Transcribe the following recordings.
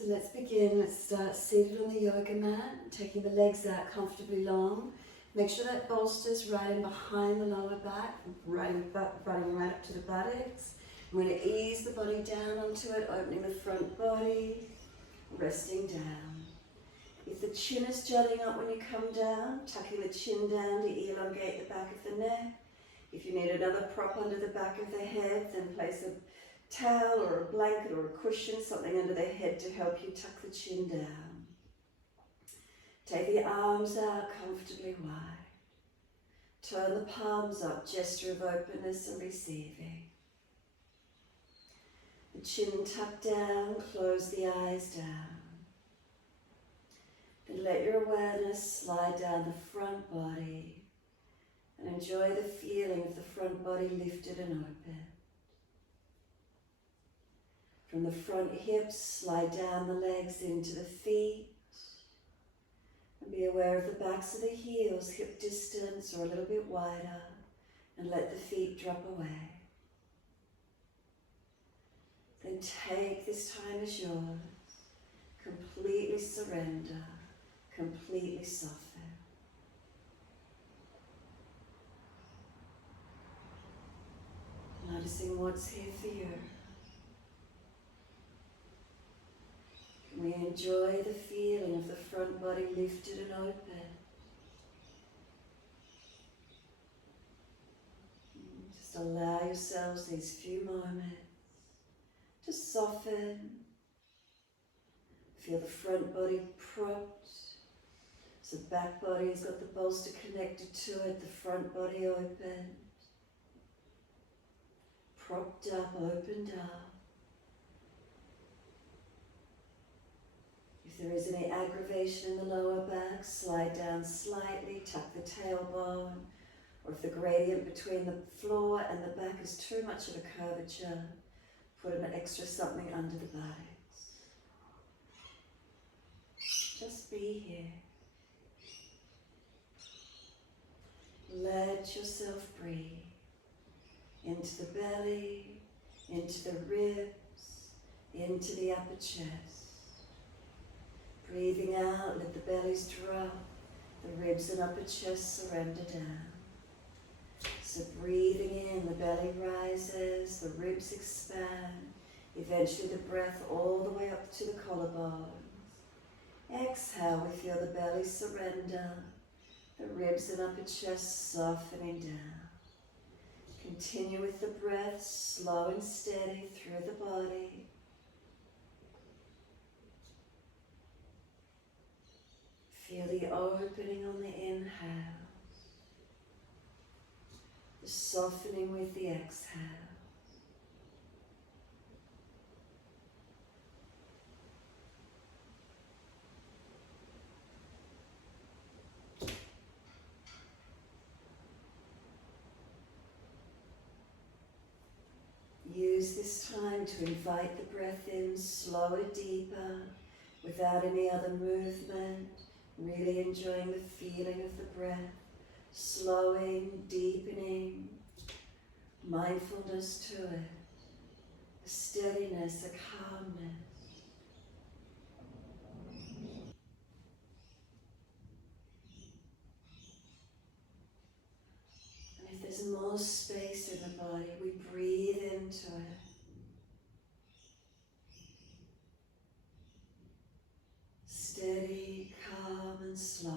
So let's begin. Let's start seated on the yoga mat, taking the legs out comfortably long. Make sure that bolster's right in behind the lower back, running right up to the buttocks. I'm going to ease the body down onto it, opening the front body, resting down. If the chin is jutting up when you come down, tucking the chin down to elongate the back of the neck. If you need another prop under the back of the head, then place a towel or a blanket or a cushion, something under the head to help you tuck the chin down. Take the arms out comfortably wide. Turn the palms up, gesture of openness and receiving. The chin tucked down, close the eyes down. And let your awareness slide down the front body and enjoy the feeling of the front body lifted and open. From the front hips, slide down the legs into the feet. And be aware of the backs of the heels, hip distance or a little bit wider. And let the feet drop away. Then take this time as yours. Completely surrender. Completely soften. Noticing what's here for you. Can we enjoy the feeling of the front body lifted and open? Just allow yourselves these few moments to soften. Feel the front body propped. So the back body's got the bolster connected to it, the front body open. Propped up, opened up. If there is any aggravation in the lower back, slide down slightly, tuck the tailbone. Or if the gradient between the floor and the back is too much of a curvature, put an extra something under the buttocks. Just be here. Let yourself breathe into the belly, into the ribs, into the upper chest. Breathing out, let the bellies drop, the ribs and upper chest surrender down. So breathing in, the belly rises, the ribs expand, eventually the breath all the way up to the collarbones. Exhale, we feel the belly surrender, the ribs and upper chest softening down. Continue with the breath, slow and steady through the body. Feel the opening on the inhale, the softening with the exhale. Use this time to invite the breath in slower, deeper, without any other movement. Really enjoying the feeling of the breath, slowing, deepening, mindfulness to it, a steadiness, a calmness. And if there's more space in the body, we breathe into it. Steady, calm and slow.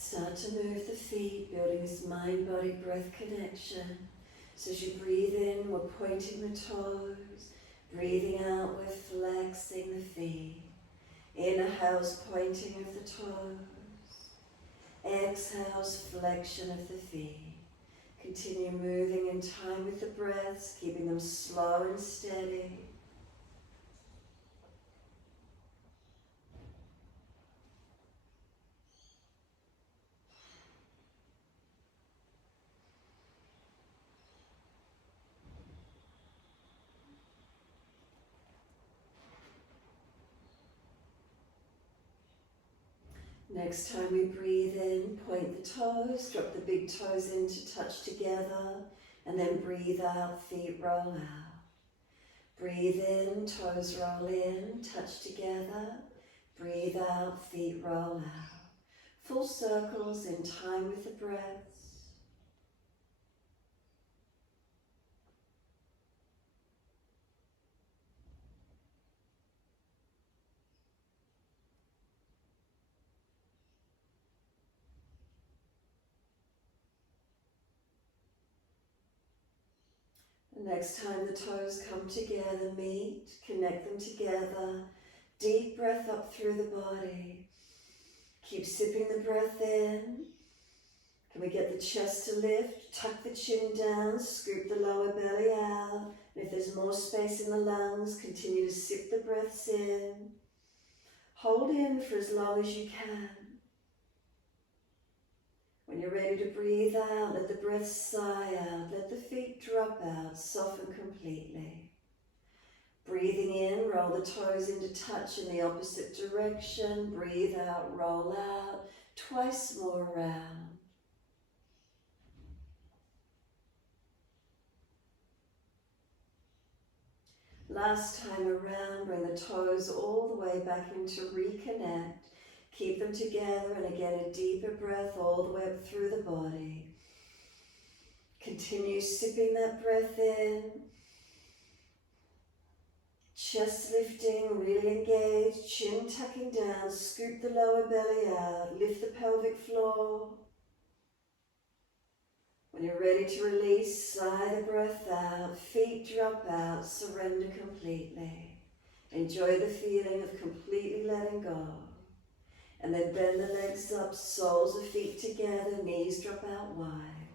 Start to move the feet, building this mind-body breath connection. So as you breathe in, we're pointing the toes. Breathing out, we're flexing the feet. Inhale's pointing of the toes. Exhale's flexion of the feet. Continue moving in time with the breaths, keeping them slow and steady. Next time we breathe in, point the toes, drop the big toes in to touch together, and then breathe out, feet roll out. Breathe in, toes roll in, touch together. Breathe out, feet roll out. Full circles in time with the breaths. The next time the toes come together, meet, connect them together. Deep breath up through the body. Keep sipping the breath in. Can we get the chest to lift? Tuck the chin down, scoop the lower belly out. And if there's more space in the lungs, continue to sip the breaths in. Hold in for as long as you can. When you're ready to breathe out, let the breath sigh out. Let the feet drop out, soften completely. Breathing in, roll the toes into touch in the opposite direction. Breathe out, roll out. Twice more around. Last time around, bring the toes all the way back in to reconnect. Keep them together, and again a deeper breath all the way up through the body. Continue sipping that breath in. Chest lifting, really engaged, chin tucking down, scoop the lower belly out, lift the pelvic floor. When you're ready to release, sigh the breath out, feet drop out, surrender completely. Enjoy the feeling of completely letting go. And then bend the legs up, soles of feet together, knees drop out wide.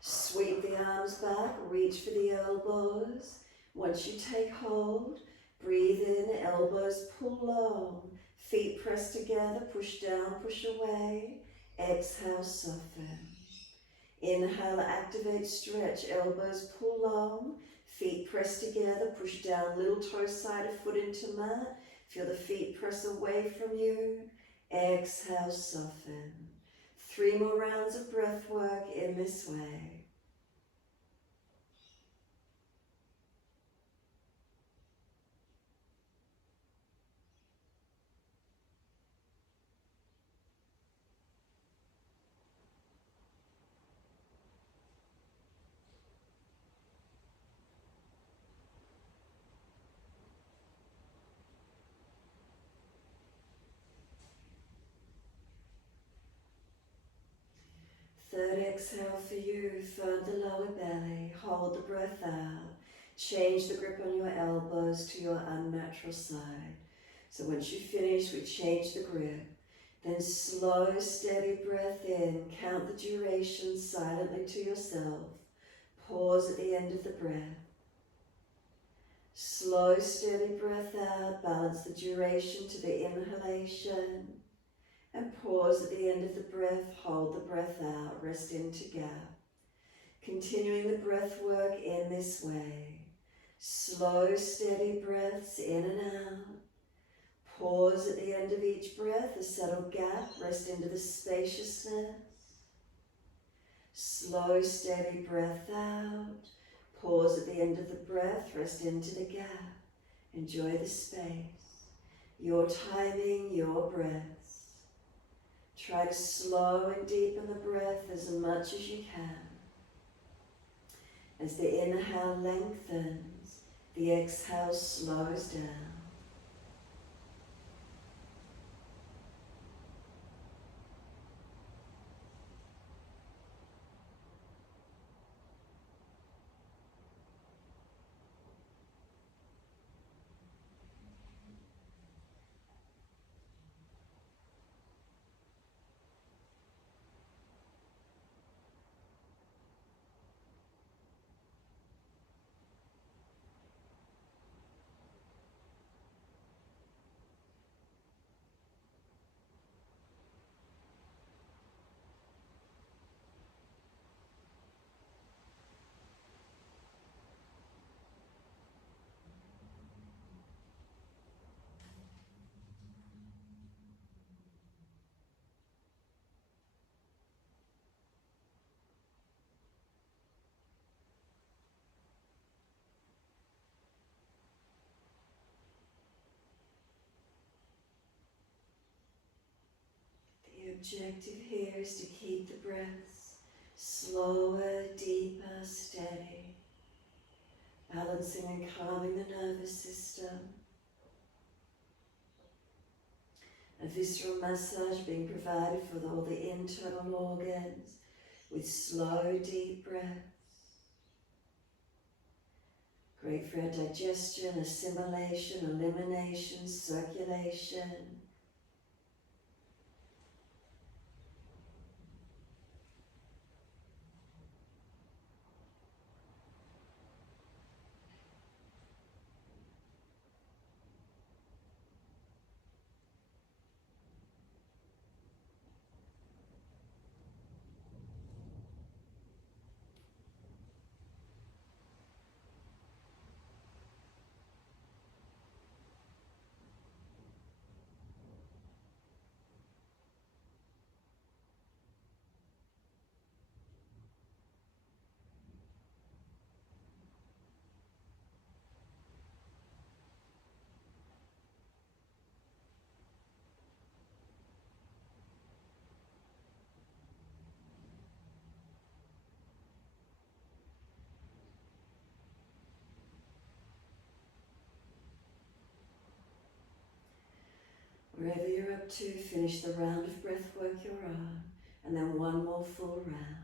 Sweep the arms back, reach for the elbows. Once you take hold, breathe in, elbows pull long. Feet press together, push down, push away. Exhale, soften. Inhale, activate, stretch, elbows pull long. Feet press together, push down, little toe side of foot into mat. Feel the feet press away from you. Exhale, soften. 3 more rounds of breath work in this way. Third exhale for you, firm the lower belly, hold the breath out. Change the grip on your elbows to your unnatural side. So once you finish, we change the grip. Then slow, steady breath in. Count the duration silently to yourself. Pause at the end of the breath. Slow, steady breath out. Balance the duration to the inhalation. And pause at the end of the breath. Hold the breath out. Rest into gap. Continuing the breath work in this way. Slow, steady breaths in and out. Pause at the end of each breath, a settled gap, rest into the spaciousness. Slow, steady breath out. Pause at the end of the breath, rest into the gap. Enjoy the space. Your timing, your breaths. Try to slow and deepen the breath as much as you can. As the inhale lengthens, the exhale slows down. The objective here is to keep the breaths slower, deeper, steady, balancing and calming the nervous system. A visceral massage being provided for all the internal organs with slow, deep breaths. Great for our digestion, assimilation, elimination, circulation. Wherever you're up to, finish the round of breath work you're on, and then one more full round.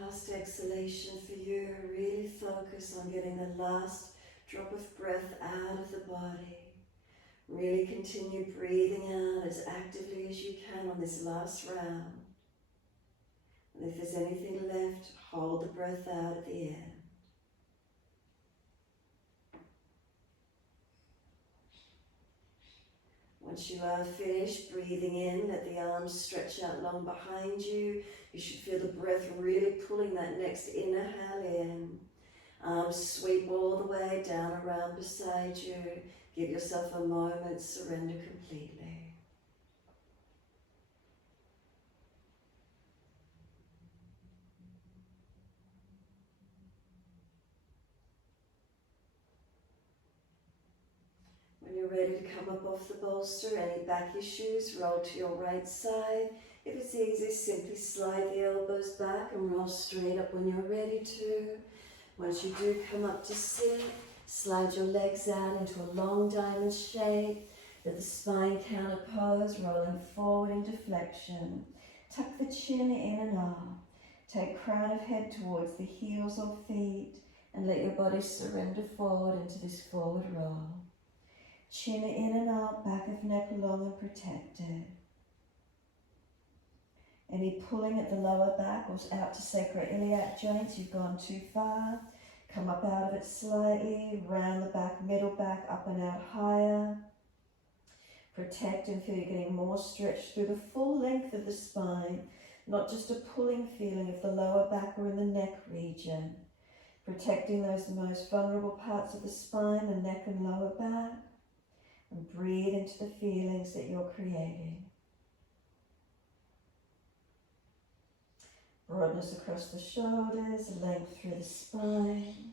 Last exhalation for you, really focus on getting the last drop of breath out of the body. Really continue breathing out as actively as you can on this last round. And if there's anything left, hold the breath out at the end. Once you are finished breathing in, let the arms stretch out long behind you. You should feel the breath really pulling that next inhale in. Arms sweep all the way down around beside you. Give yourself a moment, surrender completely. When you're ready to come up off the bolster, any back issues, roll to your right side. If it's easy, simply slide the elbows back and roll straight up when you're ready to. Once you do come up to sit, slide your legs out into a long diamond shape. Let the spine counter pose, rolling forward in deflection. Tuck the chin in and up. Take crown of head towards the heels or feet and let your body surrender forward into this forward roll. Chin in and up, back of neck long and protected. Any pulling at the lower back or out to sacroiliac joints, you've gone too far. Come up out of it slightly, round the back, middle back, up and out higher. Protect and feel you're getting more stretch through the full length of the spine, not just a pulling feeling of the lower back or in the neck region. Protecting those most vulnerable parts of the spine, the neck and lower back. And breathe into the feelings that you're creating. Broadness across the shoulders, length through the spine.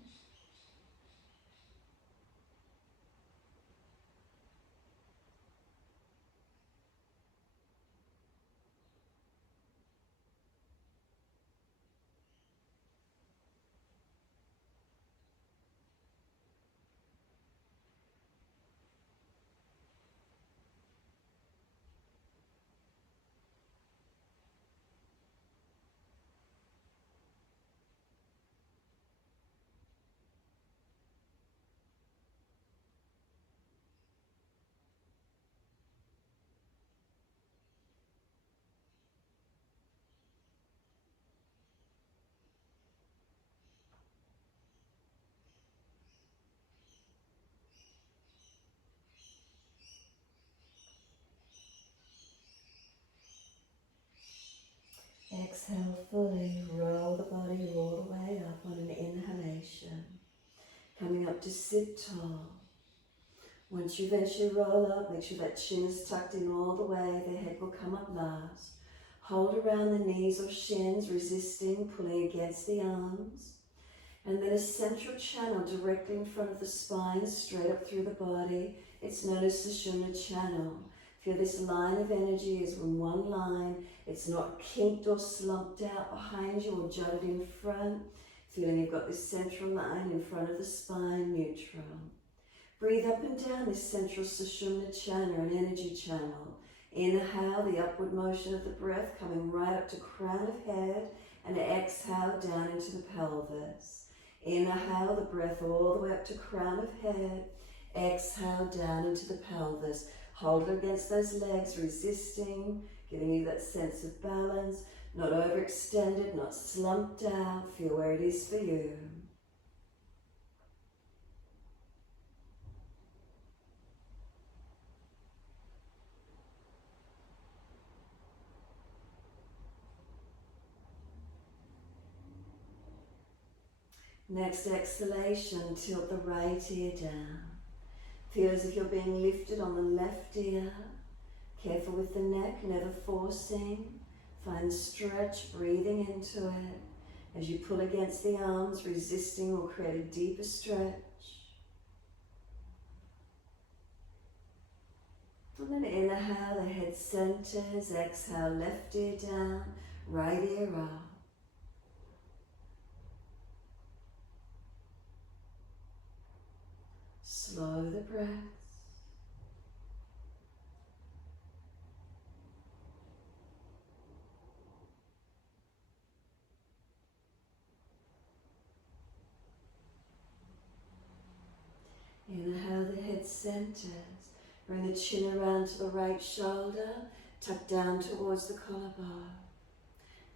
up to sit tall. Once you eventually roll up, make sure that chin is tucked in all the way. The head will come up last. Hold around the knees or shins, resisting, pulling against the arms. And then a central channel directly in front of the spine, straight up through the body. It's known as the Sushumna channel. Feel this line of energy is in one line. It's not kinked or slumped out behind you or jutted in front. Feeling you've got this central line in front of the spine, neutral. Breathe up and down this central Sushumna channel, an energy channel. Inhale, the upward motion of the breath coming right up to crown of head, and exhale down into the pelvis. Inhale, the breath all the way up to crown of head. Exhale down into the pelvis. Hold it against those legs, resisting, giving you that sense of balance. Not overextended, not slumped out. Feel where it is for you. Next exhalation, tilt the right ear down. Feel as if you're being lifted on the left ear. Careful with the neck, never forcing. Find stretch, breathing into it. As you pull against the arms, resisting will create a deeper stretch. And then inhale, the head centers. Exhale, left ear down, right ear up. Slow the breaths. Inhale, the head centers. Bring the chin around to the right shoulder. Tuck down towards the collarbone.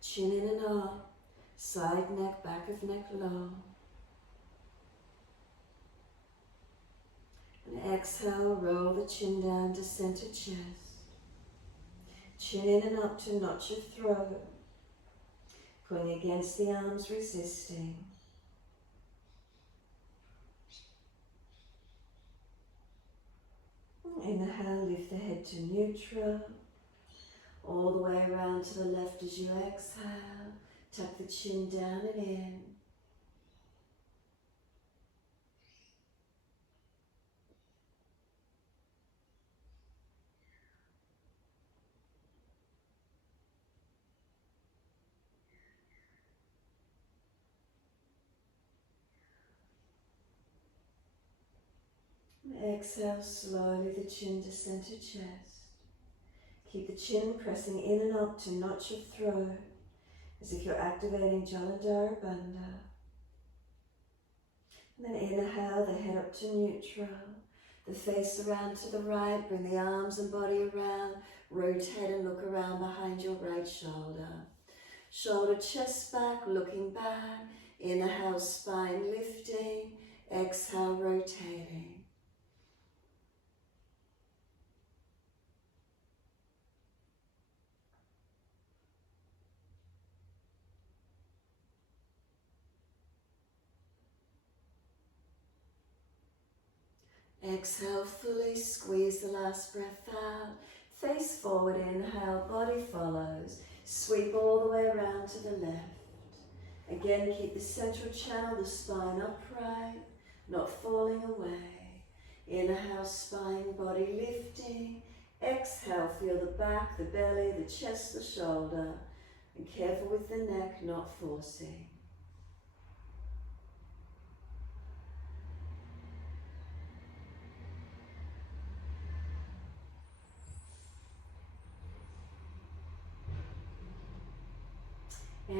Chin in and up. Side neck, back of neck low. And exhale, roll the chin down to center chest. Chin in and up to notch your throat. Pulling against the arms, resisting. Inhale, lift the head to neutral. All the way around to the left as you exhale. Tuck the chin down and in. Exhale slowly, the chin to center chest. Keep the chin pressing in and up to notch your throat, as if you're activating Jalandhara Bandha. And then inhale, the head up to neutral. The face around to the right, bring the arms and body around. Rotate and look around behind your right shoulder. Shoulder, chest back, looking back. Inhale, spine lifting. Exhale, rotating. Exhale fully, squeeze the last breath out. Face forward, inhale, body follows. Sweep all the way around to the left. Again, keep the central channel, the spine upright, not falling away. Inhale, spine, body lifting. Exhale, feel the back, the belly, the chest, the shoulder. And careful with the neck, not forcing.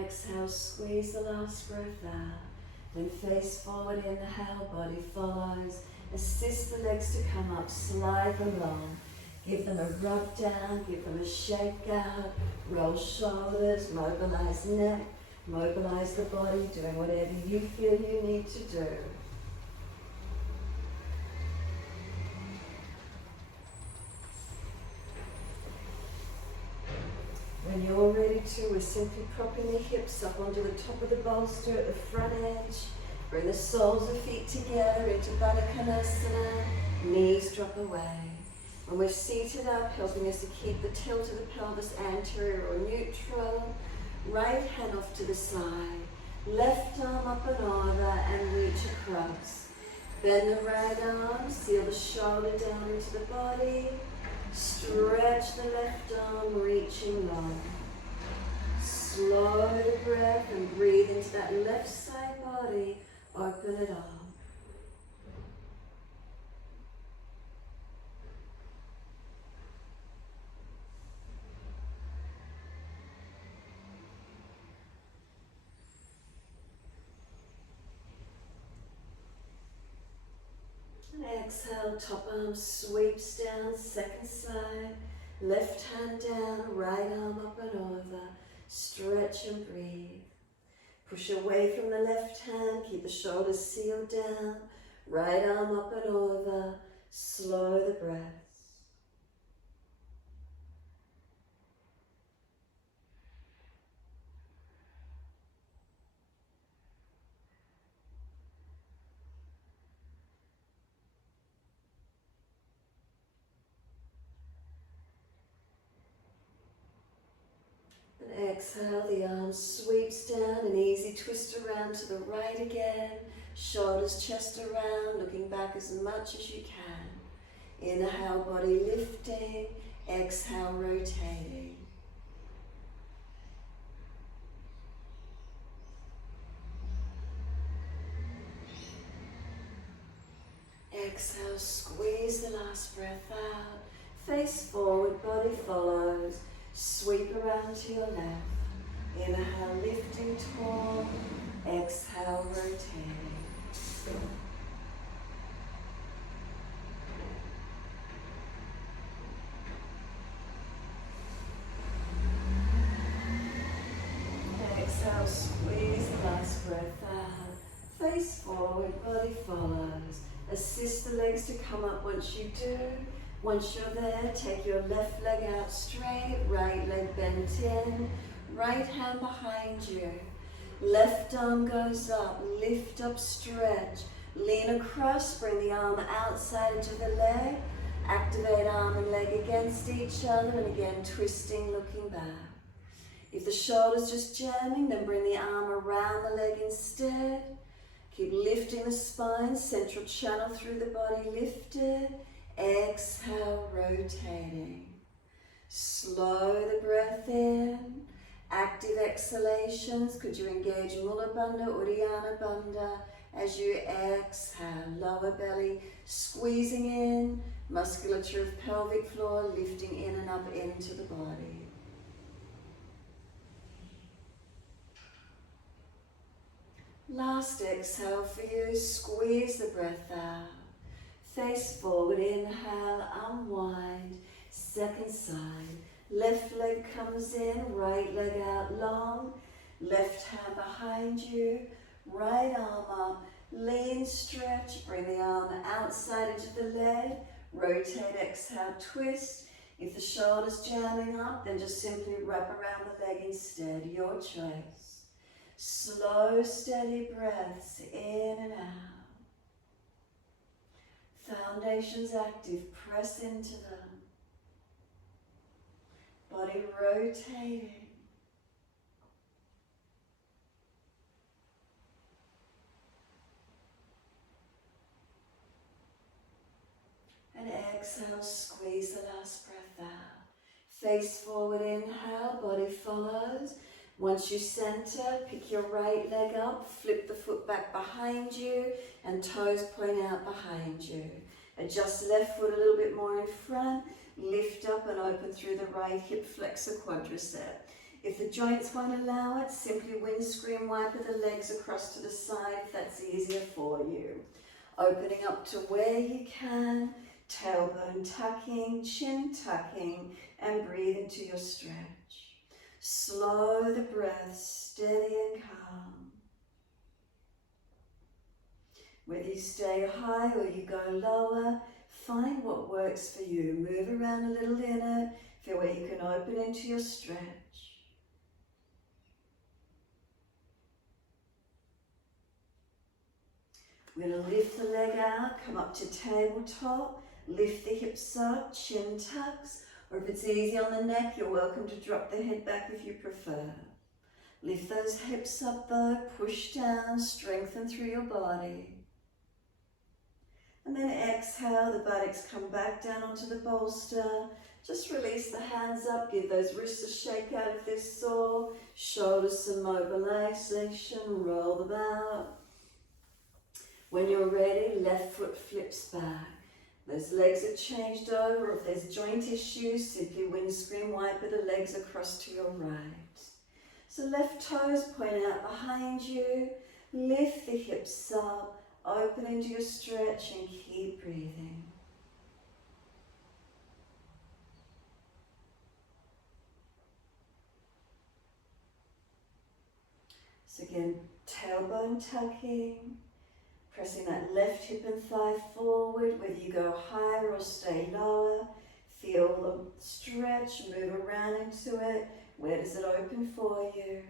Exhale, squeeze the last breath out. Then face forward, inhale, body follows. Assist the legs to come up, slide them along. Give them a rub down, give them a shake out. Roll shoulders, mobilize neck, mobilize the body, doing whatever you feel you need to do. When you're ready to, we're simply propping the hips up onto the top of the bolster at the front edge. Bring the soles of feet together into Baddha Konasana, knees drop away. When we're seated up, helping us to keep the tilt of the pelvis anterior or neutral, right hand off to the side, left arm up and over and reach across. Bend the right arm, seal the shoulder down into the body, stretch the left arm, reaching long. Slow the breath and breathe into that left side body, open it up. And exhale, top arm sweeps down, second side, left hand down, right arm up and over, stretch and breathe. Push away from the left hand, keep the shoulders sealed down, right arm up and over, slow the breath. And exhale, the arm sweeps down, an easy twist around to the right again, shoulders, chest around, looking back as much as you can. Inhale, body lifting, exhale, rotating. Exhale, squeeze the last breath out, face forward, body follows. Sweep around to your left. Inhale, lifting tall. Exhale, rotating. Exhale, squeeze the last breath out. Face forward, body follows. Assist the legs to come up once you do. Once you're there, take your left leg out straight, right leg bent in, right hand behind you. Left arm goes up, lift up, stretch. Lean across, bring the arm outside into the leg. Activate arm and leg against each other, and again twisting, looking back. If the shoulder's just jamming, then bring the arm around the leg instead. Keep lifting the spine, central channel through the body lifted. Exhale, rotating. Slow the breath in. Active exhalations. Could you engage Mula Bandha, Uddiyana Bandha as you exhale? Lower belly squeezing in. Musculature of pelvic floor lifting in and up into the body. Last exhale for you. Squeeze the breath out. Face forward, inhale, unwind, second side. Left leg comes in, right leg out long, left hand behind you, right arm up, lean, stretch, bring the arm outside into the leg, rotate, exhale, twist. If the shoulder's jamming up, then just simply wrap around the leg instead, your choice. Slow, steady breaths in and out. Foundations active, press into them. Body rotating. And exhale, squeeze the last breath out. Face forward, inhale, body follows. Once you center, pick your right leg up, flip the foot back behind you, and toes point out behind you. Adjust left foot a little bit more in front, lift up and open through the right hip flexor quadricep. If the joints won't allow it, simply windscreen wiper the legs across to the side if that's easier for you. Opening up to where you can, tailbone tucking, chin tucking, and breathe into your stretch. Slow the breath, steady and calm. Whether you stay high or you go lower, find what works for you. Move around a little in it, feel where you can open into your stretch. We're going to lift the leg out, come up to tabletop, lift the hips up, chin tucks, or if it's easy on the neck, you're welcome to drop the head back if you prefer. Lift those hips up though, push down, strengthen through your body. And then exhale, the buttocks come back down onto the bolster. Just release the hands up, give those wrists a shake out if they're sore. Shoulders some mobilization, roll them out. When you're ready, left foot flips back. Those legs are changed over. If there's joint issues, simply windscreen wiper the legs across to your right. So left toes point out behind you. Lift the hips up, open into your stretch and keep breathing. So again, tailbone tucking. Pressing that left hip and thigh forward, whether you go higher or stay lower. Feel the stretch, move around into it. Where does it open for you?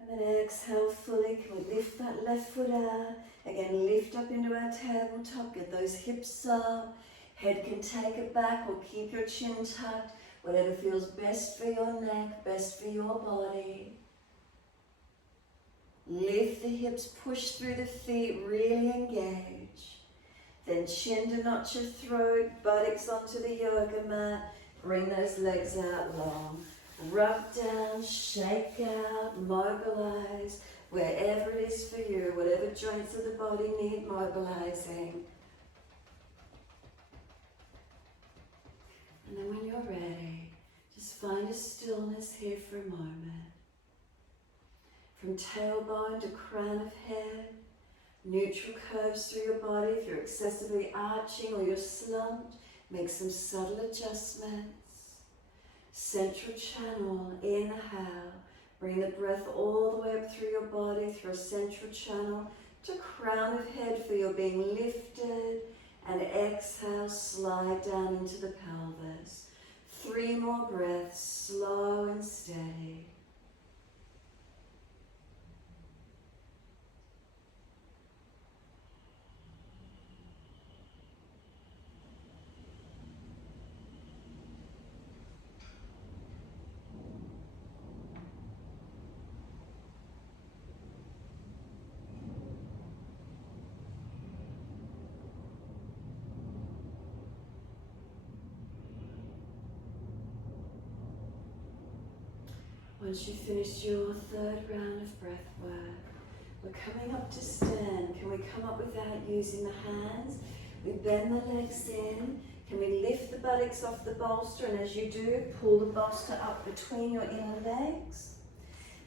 And then exhale fully. Can we lift that left foot out? Again, lift up into our tabletop. Get those hips up. Head can take it back or keep your chin tucked. Whatever feels best for your neck, best for your body. Lift the hips, push through the feet, really engage. Then chin to notch your throat, buttocks onto the yoga mat. Bring those legs out long. Rock down, shake out, mobilize, wherever it is for you, whatever joints of the body need mobilizing. And then when you're ready, just find a stillness here for a moment. From tailbone to crown of head, neutral curves through your body. If you're excessively arching or you're slumped, make some subtle adjustments. Central channel, inhale. Bring the breath all the way up through your body, through a central channel to crown of head for your being lifted. And exhale, slide down into the pelvis. 3 more breaths, slow and steady. Once you've finished your 3rd round of breath work, we're coming up to stand. Can we come up without using the hands? We bend the legs in. Can we lift the buttocks off the bolster? And as you do, pull the bolster up between your inner legs.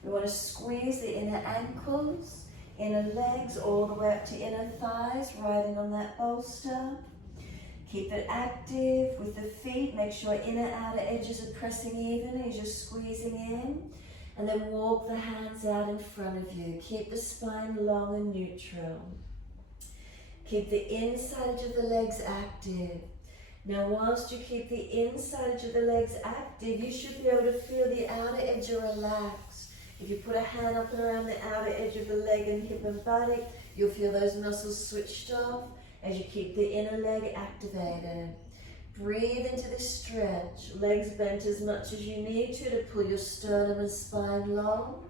We want to squeeze the inner ankles, inner legs, all the way up to inner thighs, riding on that bolster. Keep it active with the feet. Make sure inner outer edges are pressing evenly as you're squeezing in. And then walk the hands out in front of you. Keep the spine long and neutral. Keep the inside edge of the legs active. Now whilst you keep the inside edge of the legs active, you should be able to feel the outer edge relax. If you put a hand up and around the outer edge of the leg and hip and buttock, you'll feel those muscles switched off as you keep the inner leg activated. Breathe into this stretch, legs bent as much as you need to pull your sternum and spine long.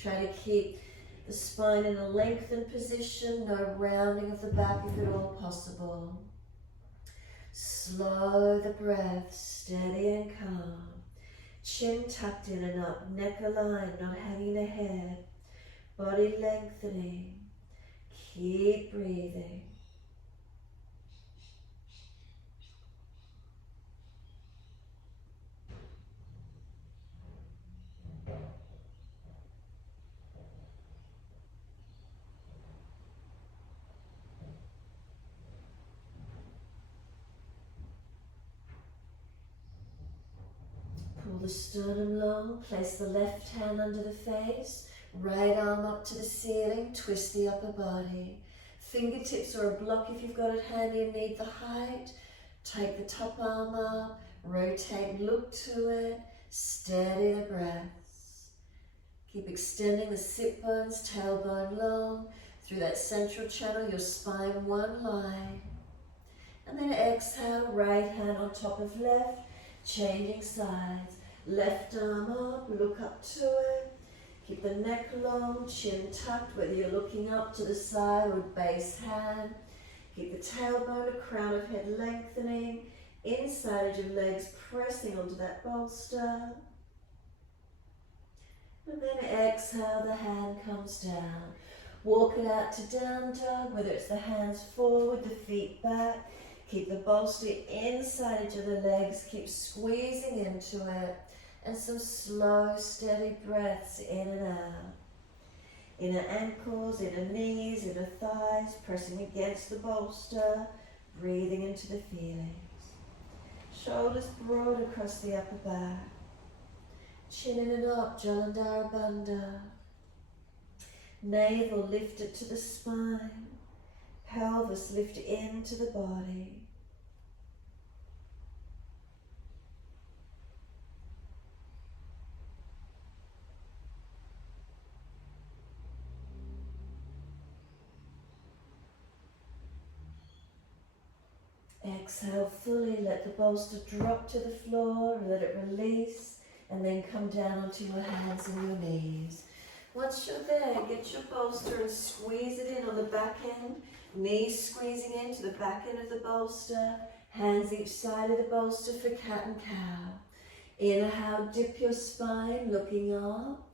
Try to keep the spine in a lengthened position, no rounding of the back if at all possible. Slow the breath, steady and calm. Chin tucked in and up, neck aligned, not hanging the head. Body lengthening. Keep breathing. Pull the sternum long, place the left hand under the face, right arm up to the ceiling, twist the upper body. Fingertips or a block if you've got it handy and need the height. Take the top arm up, rotate, look to it, steady the breaths. Keep extending the sit bones, tailbone long, through that central channel, your spine one line. And then exhale, right hand on top of left, changing sides. Left arm up, look up to it. Keep the neck long, chin tucked, whether you're looking up to the side or base hand. Keep the tailbone to crown of head lengthening. Inside edge of legs pressing onto that bolster. And then exhale, the hand comes down. Walk it out to down dog, whether it's the hands forward, the feet back. Keep the bolster inside edge of the legs, keep squeezing into it. And some slow, steady breaths in and out. Inner ankles, inner knees, inner thighs, pressing against the bolster, breathing into the feelings. Shoulders broad across the upper back. Chin in and up, Jalandhara Bandha. Navel lifted to the spine. Pelvis lift into the body. Exhale fully, let the bolster drop to the floor, let it release, and then come down onto your hands and your knees. Once you're there, get your bolster and squeeze it in on the back end, knees squeezing into the back end of the bolster, hands each side of the bolster for cat and cow. Inhale, dip your spine, looking up.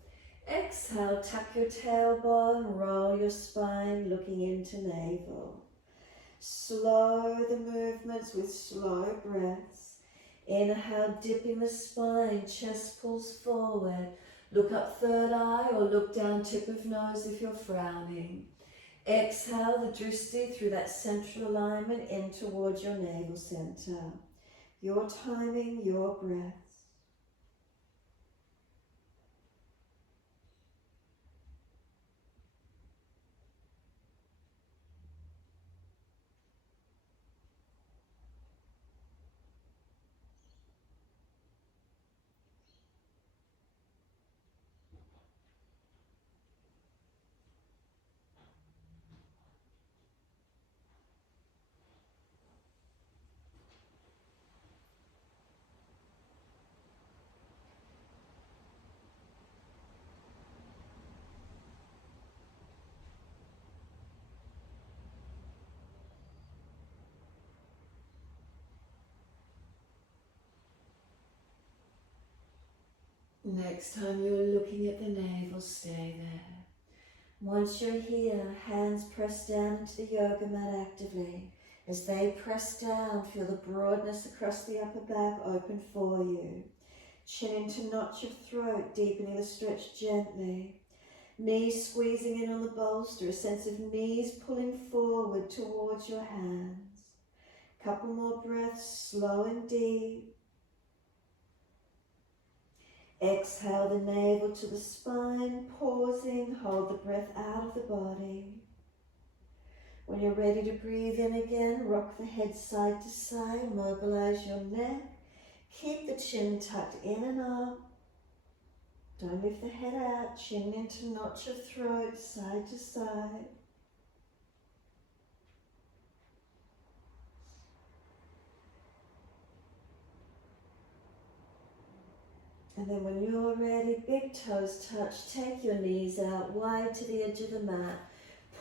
Exhale, tuck your tailbone, roll your spine, looking into navel. Slow the movements with slow breaths. Inhale, dipping the spine, chest pulls forward. Look up third eye or look down tip of nose if you're frowning. Exhale the drishti through that central alignment in towards your navel center. Your timing, your breath. Next time you're looking at the navel, stay there. Once you're here, hands press down into the yoga mat actively. As they press down, feel the broadness across the upper back open for you. Chin into notch of throat, deepening the stretch gently. Knees squeezing in on the bolster, a sense of knees pulling forward towards your hands. Couple more breaths, slow and deep. Exhale the navel to the spine, pausing, hold the breath out of the body. When you're ready to breathe in again, rock the head side to side, mobilize your neck. Keep the chin tucked in and up. Don't lift the head out, chin into notch of throat, side to side. And then when you're ready, big toes touch, take your knees out wide to the edge of the mat.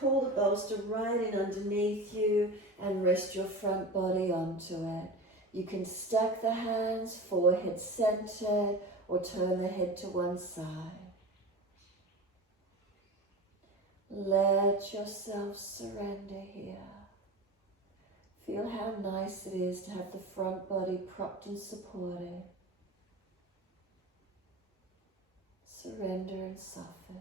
Pull the bolster right in underneath you and rest your front body onto it. You can stack the hands, forehead centered, or turn the head to one side. Let yourself surrender here. Feel how nice it is to have the front body propped and supported. Surrender and soften.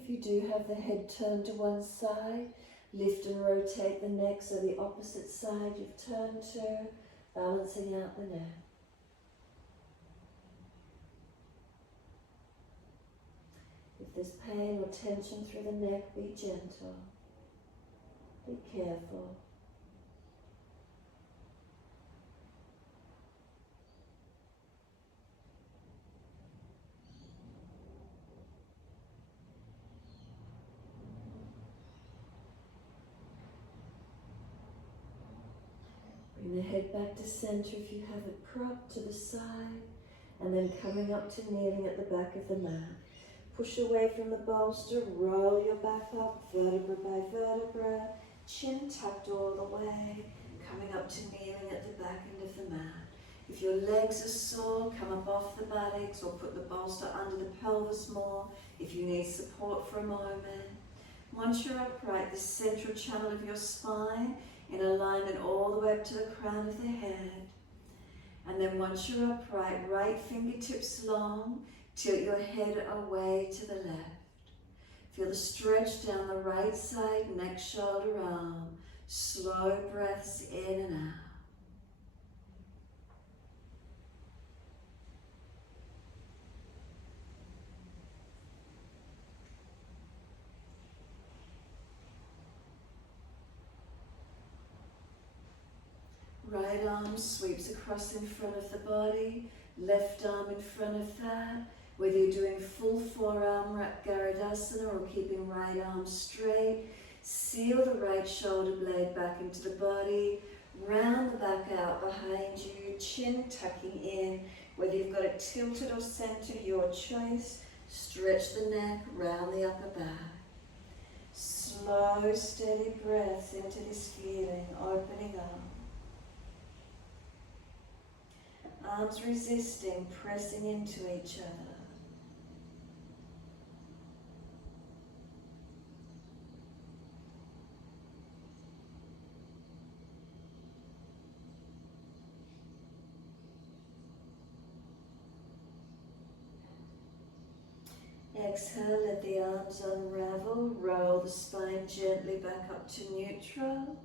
If you do have the head turned to one side, lift and rotate the neck so the opposite side you've turned to, balancing out the neck. If there's pain or tension through the neck, be gentle. Be careful. Bring the head back to center if you have it propped to the side, and then coming up to kneeling at the back of the mat. Push away from the bolster, roll your back up, vertebra by vertebra, chin tucked all the way, coming up to kneeling at the back end of the mat. If your legs are sore, come up off the buttocks or put the bolster under the pelvis more if you need support for a moment. Once you're upright, the central channel of your spine in alignment all the way up to the crown of the head. And then once you're upright, right fingertips long, tilt your head away to the left. Feel the stretch down the right side, neck, shoulder, arm. Slow breaths in and out. Right arm sweeps across in front of the body, left arm in front of that. Whether you're doing full forearm Garadasana or keeping right arm straight, seal the right shoulder blade back into the body, round the back out behind you, chin tucking in. Whether you've got it tilted or centered, your choice. Stretch the neck, round the upper back. Slow, steady breaths into this feeling, opening up. Arms resisting, pressing into each other. Exhale, let the arms unravel, roll the spine gently back up to neutral,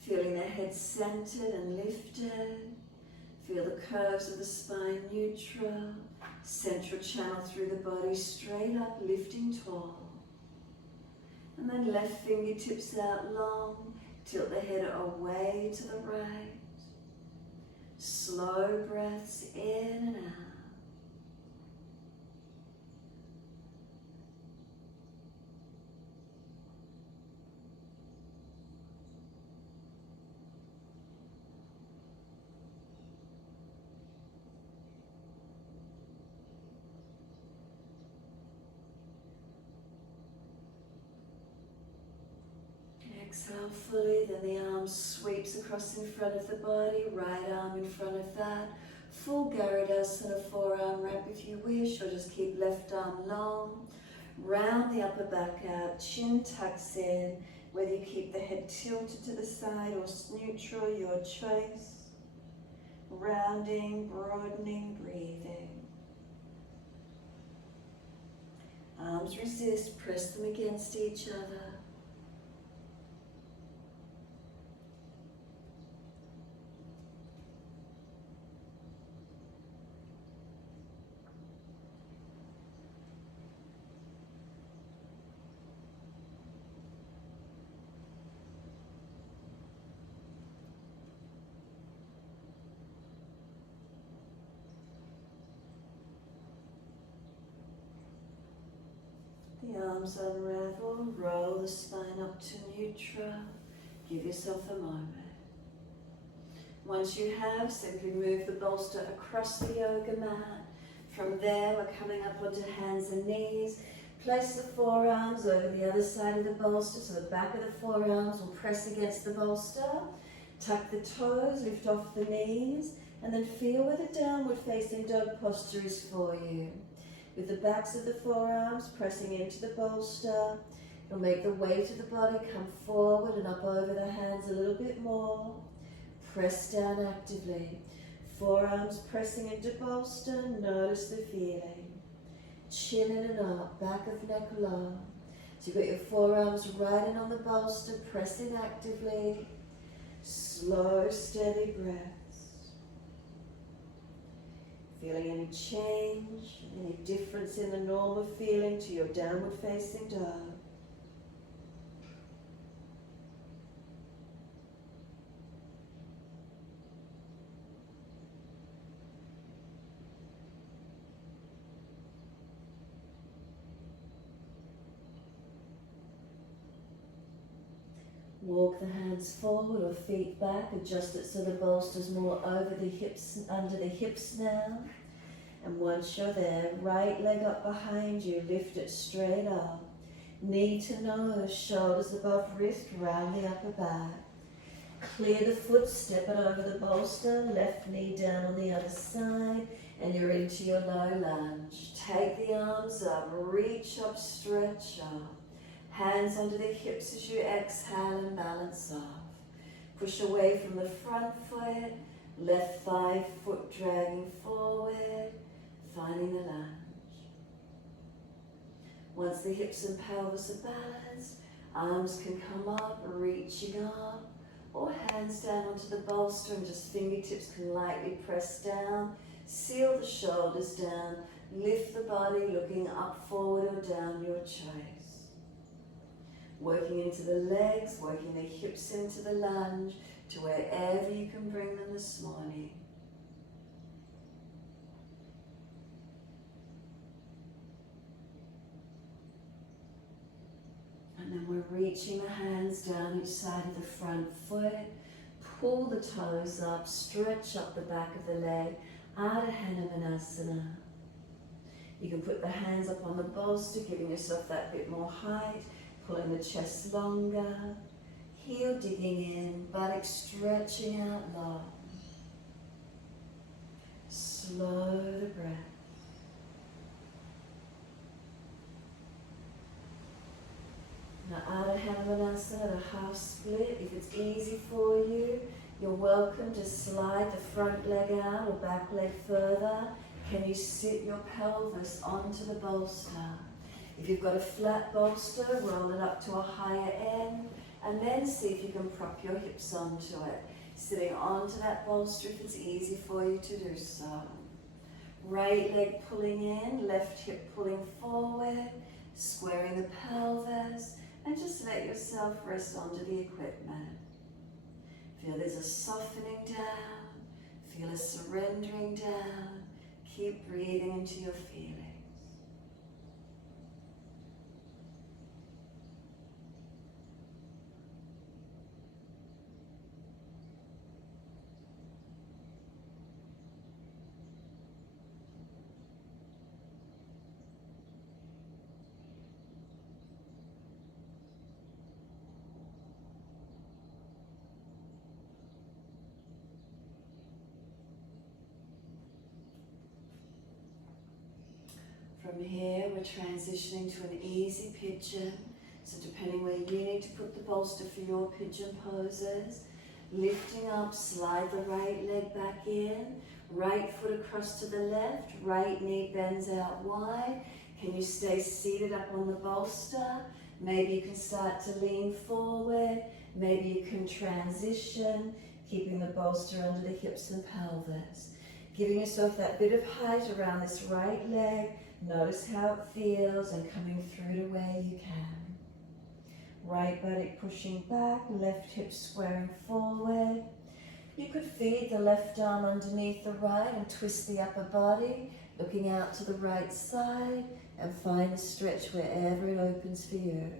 feeling the head centered and lifted. Feel the curves of the spine neutral, central channel through the body straight up, lifting tall. And then left fingertips out long, tilt the head away to the right. Slow breaths in and out. Exhale fully, then the arm sweeps across in front of the body, right arm in front of that. Full Garadasana, forearm wrap if you wish, or just keep left arm long. Round the upper back out, chin tucks in, whether you keep the head tilted to the side or neutral, your choice. Rounding, broadening, breathing. Arms resist, press them against each other. The arms unravel, roll the spine up to neutral. Give yourself a moment. Once you have, simply move the bolster across the yoga mat. From there, we're coming up onto hands and knees. Place the forearms over the other side of the bolster, so the back of the forearms will press against the bolster. Tuck the toes, lift off the knees, and then feel where the downward facing dog posture is for you. With the backs of the forearms pressing into the bolster, you'll make the weight of the body come forward and up over the hands a little bit more. Press down actively. Forearms pressing into bolster, notice the feeling. Chin in and up, back of neck low. So you've got your forearms right in on the bolster, pressing actively. Slow, steady breaths. Feeling any change, any difference in the normal feeling to your downward facing dog. Walk the hands forward or feet back, adjust it so the bolster's more over the hips, under the hips now. And once you're there, right leg up behind you, lift it straight up. Knee to nose, shoulders above wrist, round the upper back. Clear the foot, step it over the bolster, left knee down on the other side, and you're into your low lunge. Take the arms up, reach up, stretch up. Hands under the hips as you exhale and balance off. Push away from the front foot, left thigh, foot dragging forward, finding the lunge. Once the hips and pelvis are balanced, arms can come up, reaching up, or hands down onto the bolster and just fingertips can lightly press down. Seal the shoulders down, lift the body looking up, forward or down your choice. Working into the legs, working the hips into the lunge to wherever you can bring them this morning. And then we're reaching the hands down each side of the front foot. Pull the toes up, stretch up the back of the leg, Ardha Hanumanasana. You can put the hands up on the bolster, giving yourself that bit more height. Pulling the chest longer, heel digging in, buttock stretching out long. Slow the breath. Now Ardha Hanumanasana, a half split. If it's easy for you, you're welcome to slide the front leg out or back leg further. Can you sit your pelvis onto the bolster? If you've got a flat bolster, roll it up to a higher end and then see if you can prop your hips onto it. Sitting onto that bolster if it's easy for you to do so. Right leg pulling in, left hip pulling forward, squaring the pelvis, and just let yourself rest onto the equipment. Feel there's a softening down, feel a surrendering down. Keep breathing into your feelings. From here, we're transitioning to an easy pigeon. So depending where you need to put the bolster for your pigeon poses, lifting up, slide the right leg back in, right foot across to the left, right knee bends out wide. Can you stay seated up on the bolster? Maybe you can start to lean forward. Maybe you can transition, keeping the bolster under the hips and pelvis. Giving yourself that bit of height around this right leg. Notice how it feels and coming through to where you can. Right buttock pushing back, left hip squaring forward. You could feed the left arm underneath the right and twist the upper body, looking out to the right side, and find a stretch wherever it opens for you.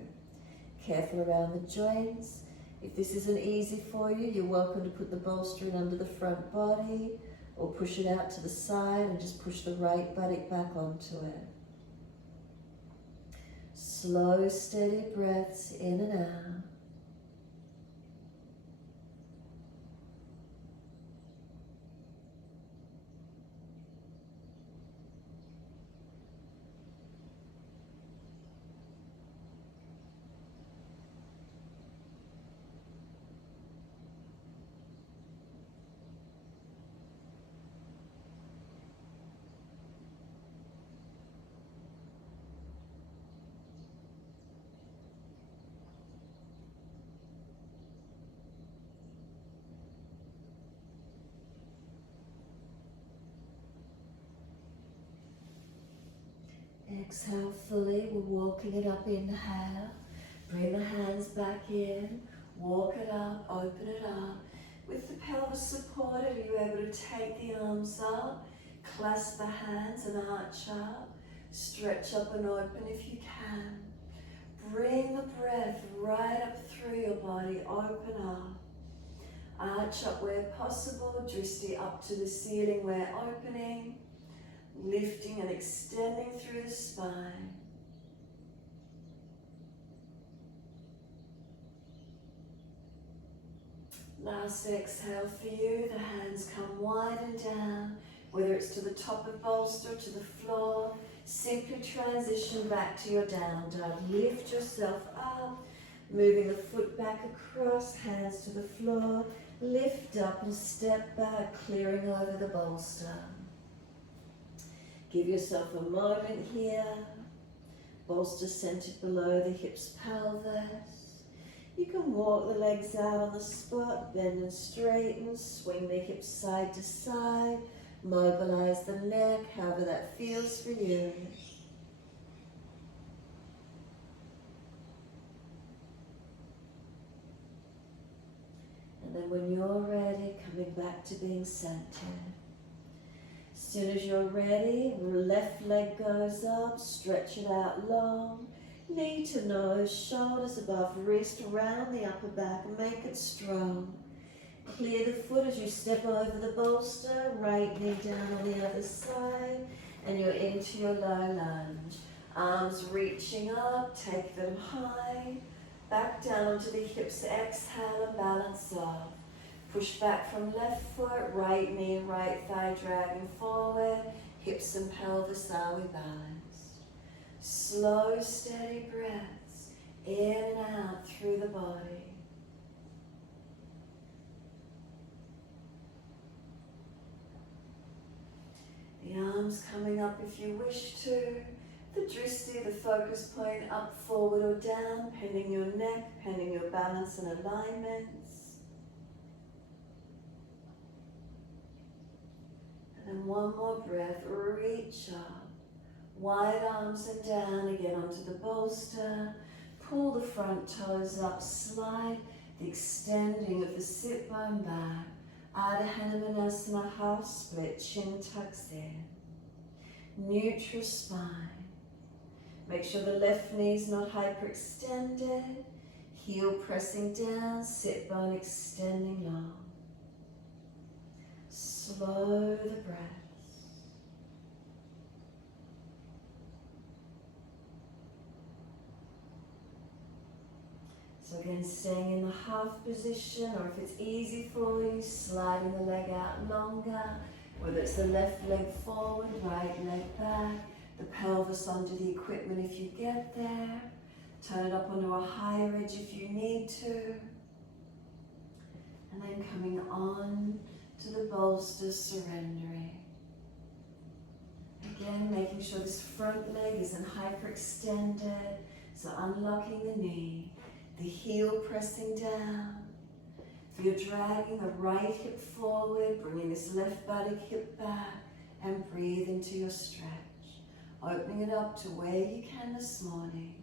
Careful around the joints. If this isn't easy for you, you're welcome to put the bolster in under the front body, or push it out to the side and just push the right buttock back onto it. Slow, steady breaths in and out. Exhale fully. We're walking it up. Inhale. Bring the hands back in. Walk it up. Open it up. With the pelvis supported, are you able to take the arms up? Clasp the hands and arch up. Stretch up and open if you can. Bring the breath right up through your body. Open up. Arch up where possible. Dristi up to the ceiling where opening. Lifting and extending through the spine. Last exhale for you. The hands come wide and down, whether it's to the top of bolster or to the floor. Simply transition back to your down dog. Lift yourself up, moving the foot back across, hands to the floor. Lift up and step back, clearing over the bolster. Give yourself a moment here. Bolster centered below the hips, pelvis. You can walk the legs out on the spot, bend and straighten, swing the hips side to side, mobilize the neck, however that feels for you. And then when you're ready, coming back to being centered. As soon as you're ready, left leg goes up, stretch it out long. Knee to nose, shoulders above wrist, around the upper back, make it strong. Clear the foot as you step over the bolster, right knee down on the other side, and you're into your low lunge. Arms reaching up, take them high, back down onto the hips, exhale and balance off. Push back from left foot, right knee and right thigh dragging forward, hips and pelvis are we balanced. Slow, steady breaths, in and out through the body. The arms coming up if you wish to. The dristi, the focus point up, forward or down, pending your neck, pending your balance and alignments. And then one more breath, reach up. Wide arms and down again onto the bolster. Pull the front toes up, slide the extending of the sit bone back. Ardha Hanumanasana, half split, chin tucks in. Neutral spine. Make sure the left knee's not hyperextended. Heel pressing down, sit bone extending long. Slow the breaths. So again, staying in the half position, or if it's easy for you, sliding the leg out longer, whether it's the left leg forward, right leg back, the pelvis under the equipment if you get there. Turn it up onto a higher edge if you need to. And then coming on to the bolster, surrendering. Again, making sure this front leg isn't hyperextended, so unlocking the knee, the heel pressing down. If you're dragging the right hip forward, bringing this left buttock hip back, and breathe into your stretch. Opening it up to where you can this morning.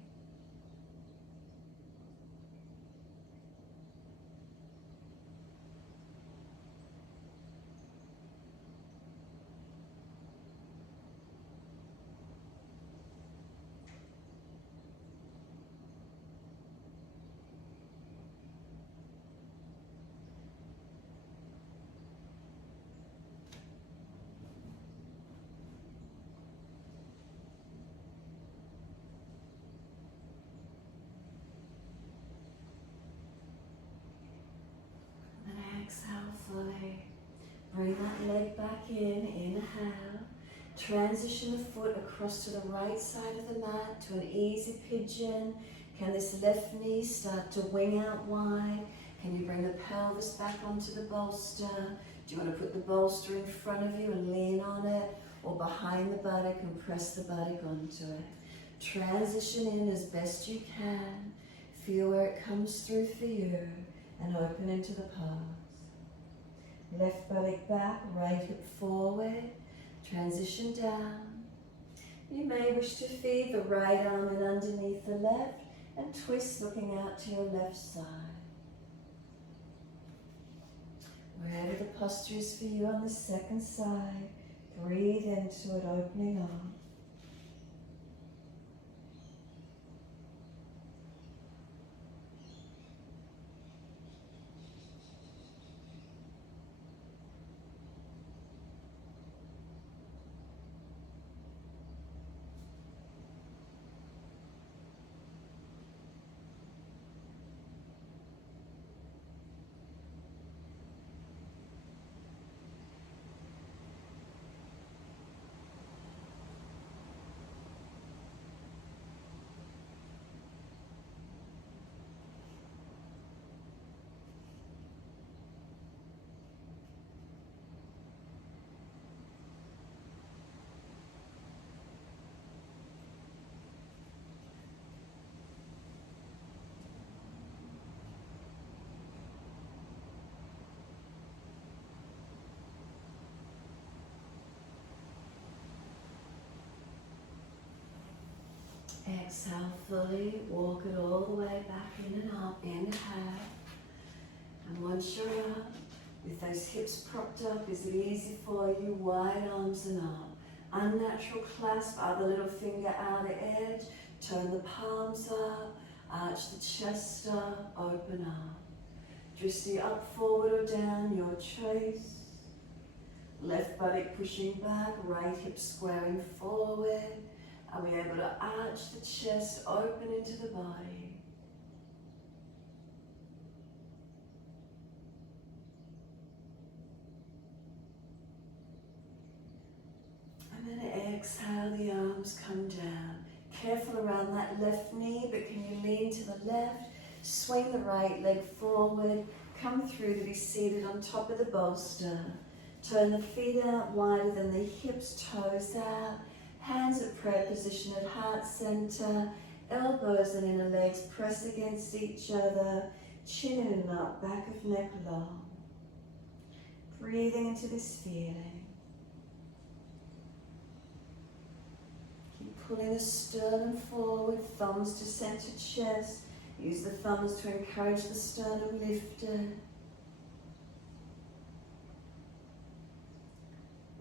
Exhale fully. Bring that leg back in. Inhale. Transition the foot across to the right side of the mat to an easy pigeon. Can this left knee start to wing out wide? Can you bring the pelvis back onto the bolster? Do you want to put the bolster in front of you and lean on it, or behind the buttock and press the buttock onto it? Transition in as best you can. Feel where it comes through for you, and open into the pose. Left buttock back, right hip forward. Transition down. You may wish to feed the right arm in underneath the left and twist looking out to your left side. Wherever the posture is for you on the second side, breathe into it, opening up. Exhale fully, walk it all the way back in and up, inhale. And once you're up, with those hips propped up, is it easy for you? Wide arms and up. Unnatural clasp, other little finger outer edge, turn the palms up, arch the chest up, open up. Drifting up, forward or down, your choice. Left buttock pushing back, right hip squaring forward. Are we able to arch the chest, open into the body? And then exhale, the arms come down. Careful around that left knee, but can you lean to the left? Swing the right leg forward. Come through to be seated on top of the bolster. Turn the feet out wider than the hips, toes out. Hands at prayer position at heart center, elbows and inner legs press against each other, chin in and up, back of neck long. Breathing into this feeling. Keep pulling the sternum forward, thumbs to center chest. Use the thumbs to encourage the sternum lifted.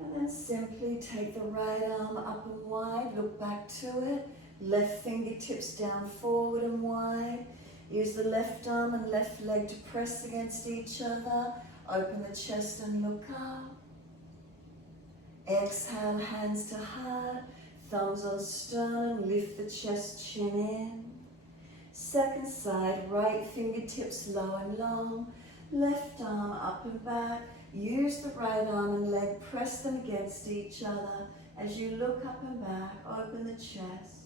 And then simply take the right arm up and wide, look back to it. Left fingertips down forward and wide. Use the left arm and left leg to press against each other. Open the chest and look up. Exhale, hands to heart. Thumbs on sternum, lift the chest, chin in. Second side, right fingertips low and long. Left arm up and back. Use the right arm and leg, press them against each other. As you look up and back, open the chest.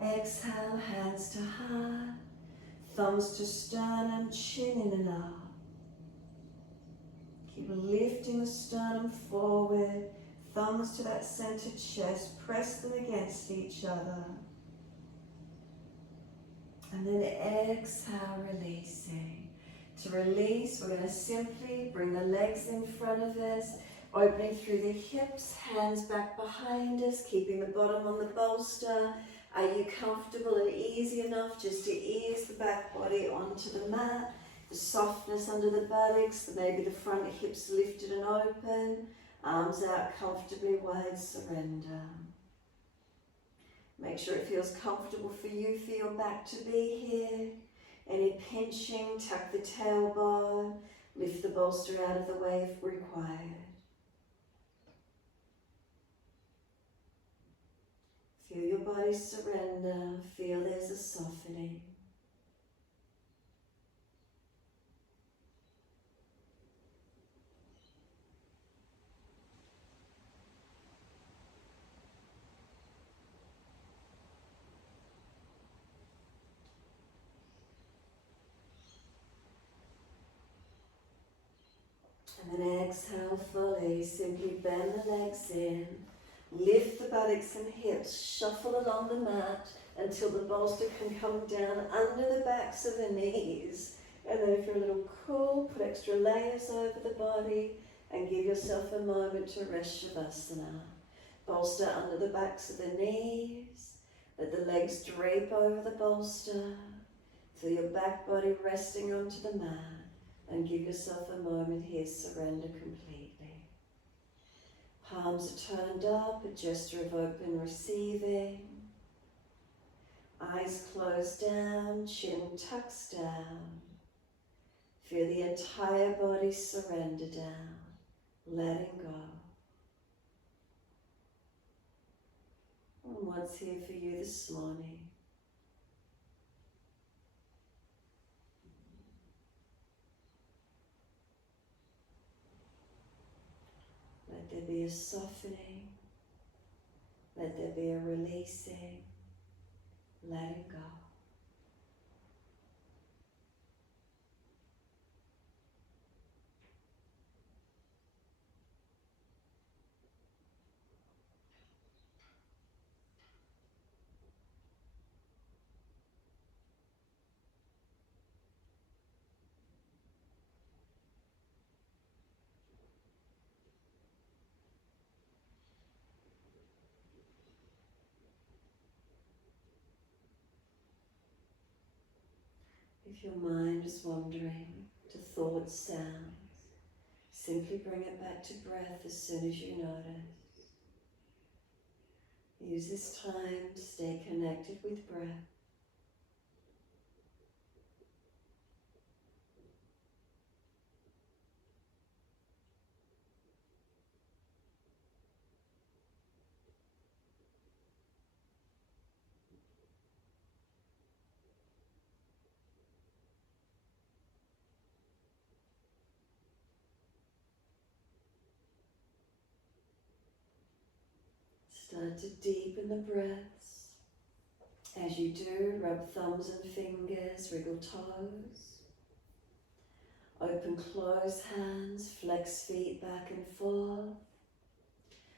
Exhale, hands to heart. Thumbs to sternum, chin in and up. Keep lifting the sternum forward. Thumbs to that center chest, press them against each other. And then exhale, releasing. To release, we're going to simply bring the legs in front of us, opening through the hips, hands back behind us, keeping the bottom on the bolster. Are you comfortable and easy enough just to ease the back body onto the mat? The softness under the buttocks, maybe the front hips lifted and open, arms out comfortably wide, surrender. Make sure it feels comfortable for you, for your back to be here. Any pinching, tuck the tailbone, lift the bolster out of the way if required. Feel your body surrender, feel there's a softening. And then exhale fully, simply bend the legs in, lift the buttocks and hips, shuffle along the mat until the bolster can come down under the backs of the knees. And then if you're a little cool, put extra layers over the body and give yourself a moment to rest Shavasana. Bolster under the backs of the knees. Let the legs drape over the bolster. Feel your back body resting onto the mat, and give yourself a moment here, surrender completely. Palms are turned up, a gesture of open receiving. Eyes closed down, chin tucks down. Feel the entire body surrender down, letting go. And what's here for you this morning? Let there be a softening. Let there be a releasing, letting go. If your mind is wandering to thoughts, sounds, simply bring it back to breath as soon as you notice. Use this time to stay connected with breath. Start to deepen the breaths. As you do, rub thumbs and fingers, wriggle toes. Open, close hands, flex feet back and forth.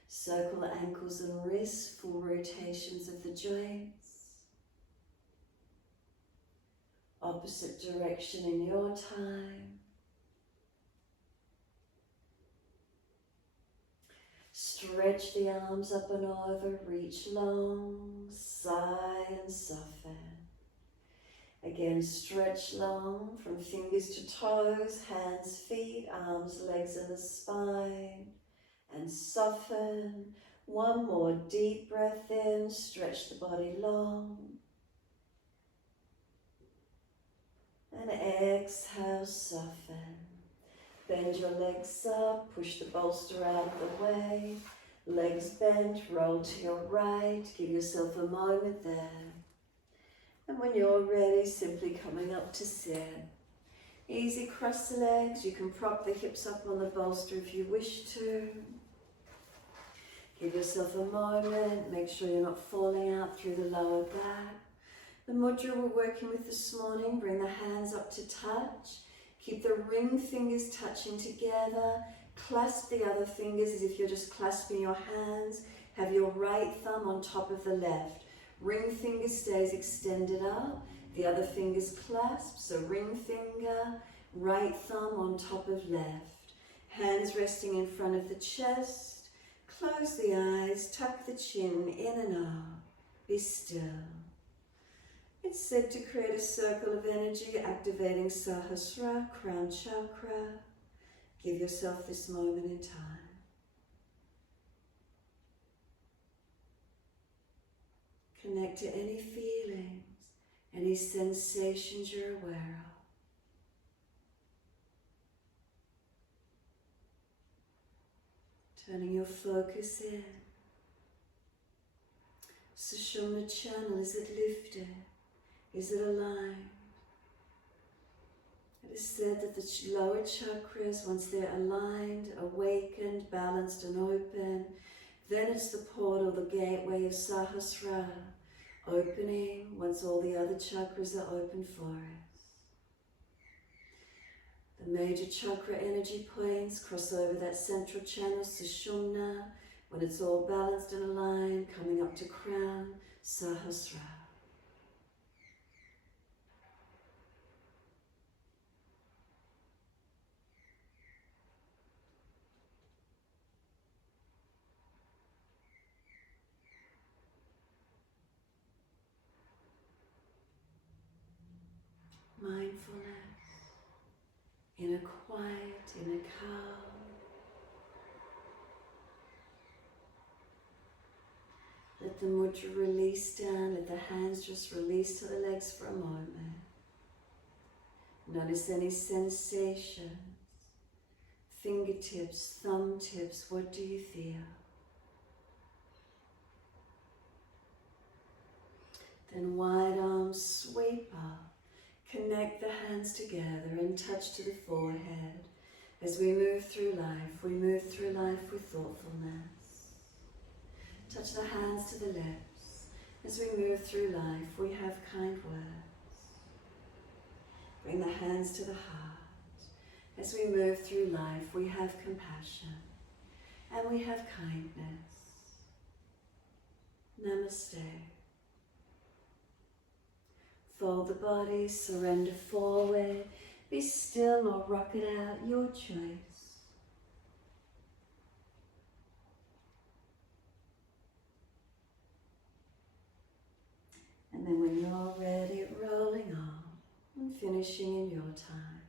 Circle ankles and wrists, full rotations of the joints. Opposite direction in your time. Stretch the arms up and over, reach long, sigh and soften. Again, stretch long from fingers to toes, hands, feet, arms, legs and the spine. And soften. One more deep breath in, stretch the body long. And exhale, soften. Bend your legs up, push the bolster out of the way. Legs bent, roll to your right, give yourself a moment there. And when you're ready, simply coming up to sit. Easy, cross the legs. You can prop the hips up on the bolster if you wish to. Give yourself a moment, make sure you're not falling out through the lower back. The mudra we're working with this morning, bring the hands up to touch. Keep the ring fingers touching together. Clasp the other fingers as if you're just clasping your hands. Have your right thumb on top of the left. Ring finger stays extended up. The other fingers clasp, so ring finger, right thumb on top of left. Hands resting in front of the chest. Close the eyes, tuck the chin in and out. Be still. It's said to create a circle of energy, activating Sahasrara, crown chakra. Give yourself this moment in time. Connect to any feelings, any sensations you're aware of. Turning your focus in. Sushumna channel, is it lifted? Is it aligned? It is said that the lower chakras, once they're aligned, awakened, balanced and open, then it's the portal, the gateway of Sahasrara, opening once all the other chakras are open for us. The major chakra energy points cross over that central channel, Sushumna, when it's all balanced and aligned, coming up to crown, Sahasrara. mindfulness, inner quiet, inner calm. Let the mudra release down, let the hands just release to the legs for a moment. Notice any sensations, fingertips, thumb tips, what do you feel? Then wide arms sweep up, connect the hands together and touch to the forehead. As we move through life with thoughtfulness. Touch the hands to the lips. As we move through life, we have kind words. Bring the hands to the heart. As we move through life, we have compassion and we have kindness. Namaste. Fold the body, surrender forward. Be still or rock it out, your choice. And then when you're ready, rolling on and finishing in your time.